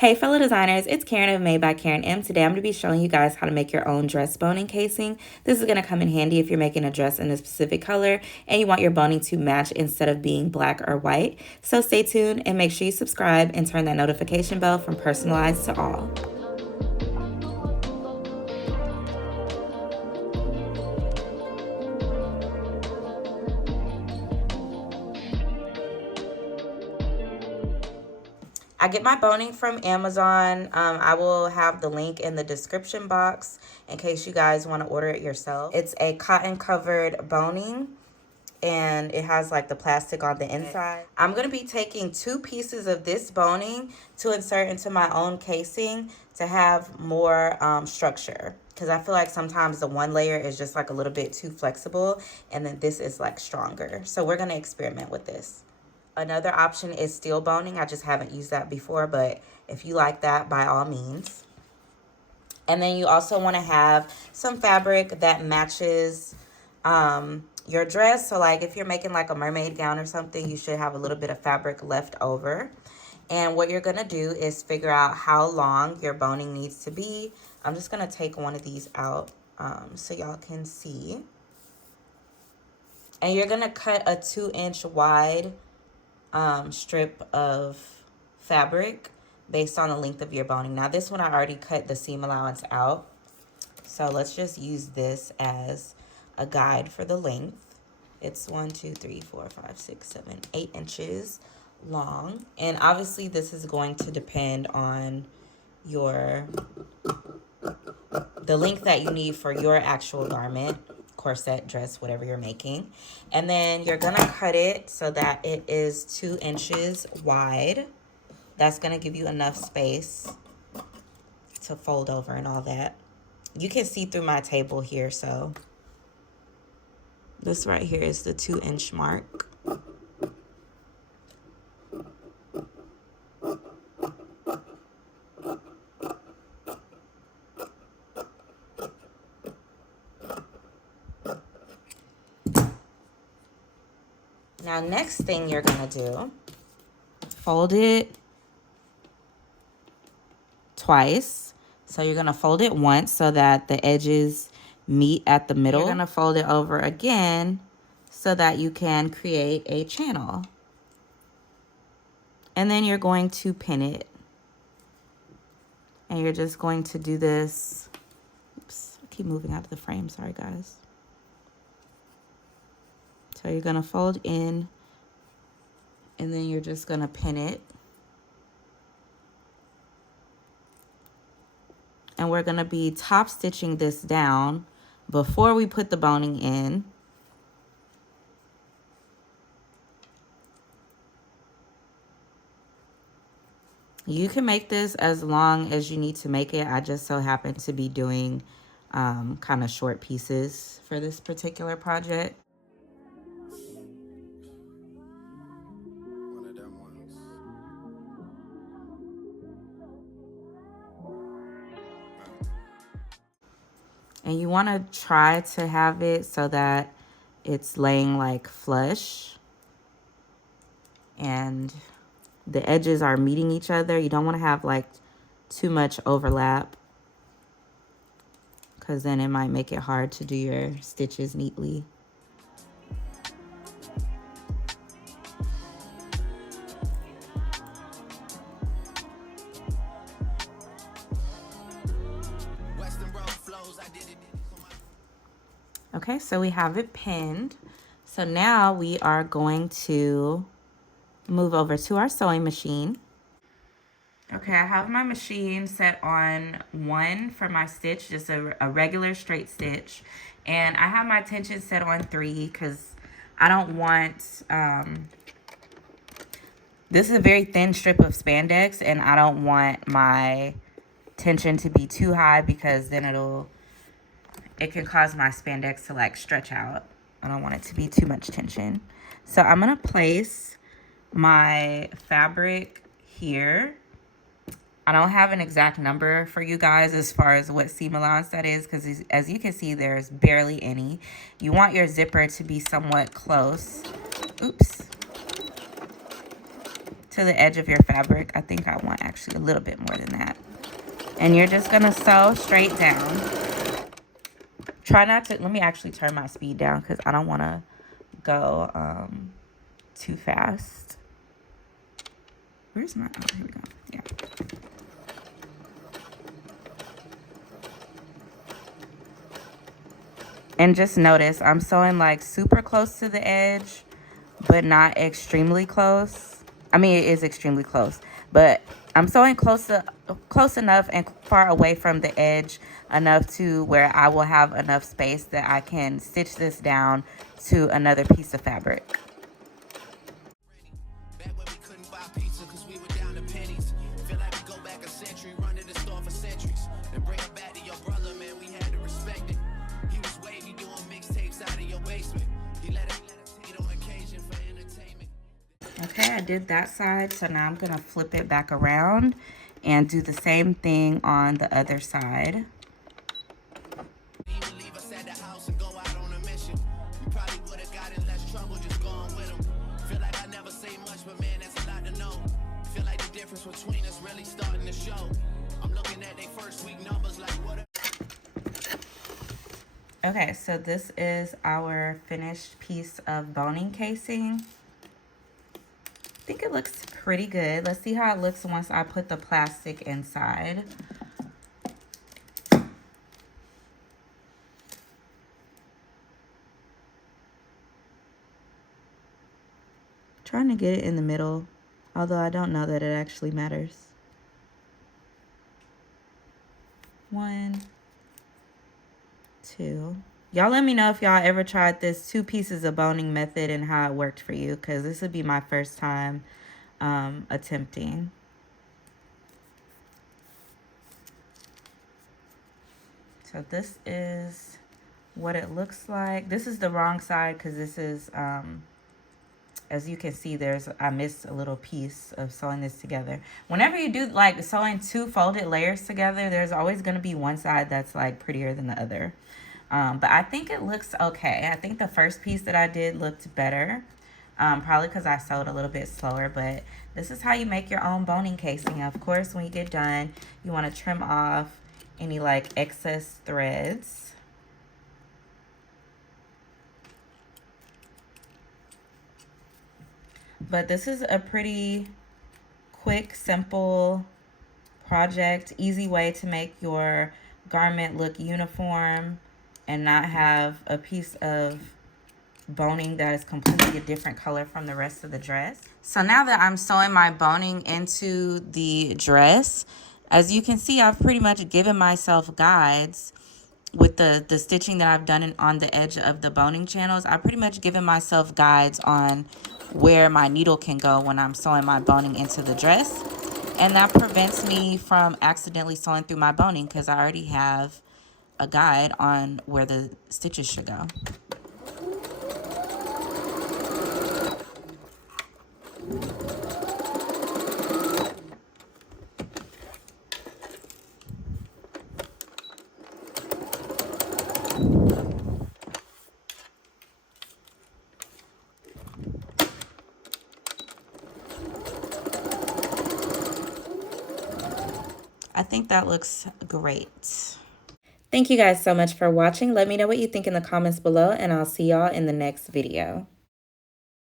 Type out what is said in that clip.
Hey fellow designers, it's Karen of Made by Karen M. Today I'm going to be showing you guys how to make your own dress boning casing. This is going to come in handy if you're making a dress in a specific color and you want your boning to match instead of being black or white. So stay tuned and make sure you subscribe and turn that notification bell from personalized to all. I get my boning from Amazon. I will have the link in the description box in case you guys want to order it yourself. It's a cotton covered boning and it has like the plastic on the inside. I'm going to be taking 2 pieces of this boning to insert into my own casing to have more structure. Because I feel like sometimes the one layer is just like a little bit too flexible and then this is like stronger. So we're going to experiment with this. Another option is steel boning. I just haven't used that before, but if you like that, by all means. And then you also want to have some fabric that matches your dress. So like if you're making like a mermaid gown or something, you should have a little bit of fabric left over. And what you're going to do is figure out how long your boning needs to be. I'm just going to take one of these out so y'all can see. And you're going to cut a 2-inch wide strip of fabric based on the length of your boning. Now this one I already cut the seam allowance out, so let's just use this as a guide for the length. It's 1, 2, 3, 4, 5, 6, 7, 8 inches long, and obviously this is going to depend on the length that you need for your actual garment, corset, dress, whatever you're making. And then you're gonna cut it so that it is 2 inches wide. That's gonna give you enough space to fold over and all that. You can see through my table here, so this right here is the 2-inch mark. Now, next thing you're gonna do, fold it twice. So you're gonna fold it once so that the edges meet at the middle. You're gonna fold it over again so that you can create a channel. And then you're going to pin it. And you're just going to do this. Oops, I keep moving out of the frame, sorry guys. So you're gonna fold in and then you're just gonna pin it. And we're gonna be top stitching this down before we put the boning in. You can make this as long as you need to make it. I just so happen to be doing kind of short pieces for this particular project. And you want to try to have it so that it's laying like flush and the edges are meeting each other. You don't want to have like too much overlap because then it might make it hard to do your stitches neatly. Okay, so we have it pinned. So now we are going to move over to our sewing machine. Okay, I have my machine set on 1 for my stitch, just a regular straight stitch. And I have my tension set on 3 because I don't want, this is a very thin strip of spandex and I don't want my tension to be too high because then it can cause my spandex to like stretch out. I don't want it to be too much tension. So I'm gonna place my fabric here. I don't have an exact number for you guys as far as what seam allowance that is because as you can see, there's barely any. You want your zipper to be somewhat close. Oops. to the edge of your fabric. I think I want actually a little bit more than that. And you're just gonna sew straight down. Try not to, let me actually turn my speed down because I don't want to go too fast. Where's my, oh, here we go. Yeah. And just notice, I'm sewing like super close to the edge, but not extremely close. I mean, it is extremely close, but I'm sewing close enough and far away from the edge enough to where I will have enough space that I can stitch this down to another piece of fabric. Okay, I did that side, so now I'm gonna flip it back around and do the same thing on the other side. Okay, so this is our finished piece of boning casing. I think it looks pretty good. Let's see how it looks once I put the plastic inside. Trying to get it in the middle, although I don't know that it actually matters. 1, 2. Y'all let me know if y'all ever tried this 2 pieces of boning method and how it worked for you, because this would be my first time attempting. So this is what it looks like. This is the wrong side because this is, as you can see, I missed a little piece of sewing this together. Whenever you do like sewing 2 folded layers together, there's always going to be one side that's like prettier than the other. But I think it looks okay. I think the first piece that I did looked better. Probably because I sewed a little bit slower, but this is how you make your own boning casing. Of course, when you get done, you want to trim off any like excess threads. But this is a pretty quick, simple project, easy way to make your garment look uniform and not have a piece of boning that is completely a different color from the rest of the dress. So now that I'm sewing my boning into the dress, as you can see, I've pretty much given myself guides with the stitching that I've done on the edge of the boning channels. I've pretty much given myself guides on where my needle can go when I'm sewing my boning into the dress. And that prevents me from accidentally sewing through my boning because I already have a guide on where the stitches should go. I think that looks great. Thank you guys so much for watching. Let me know what you think in the comments below, and I'll see y'all in the next video.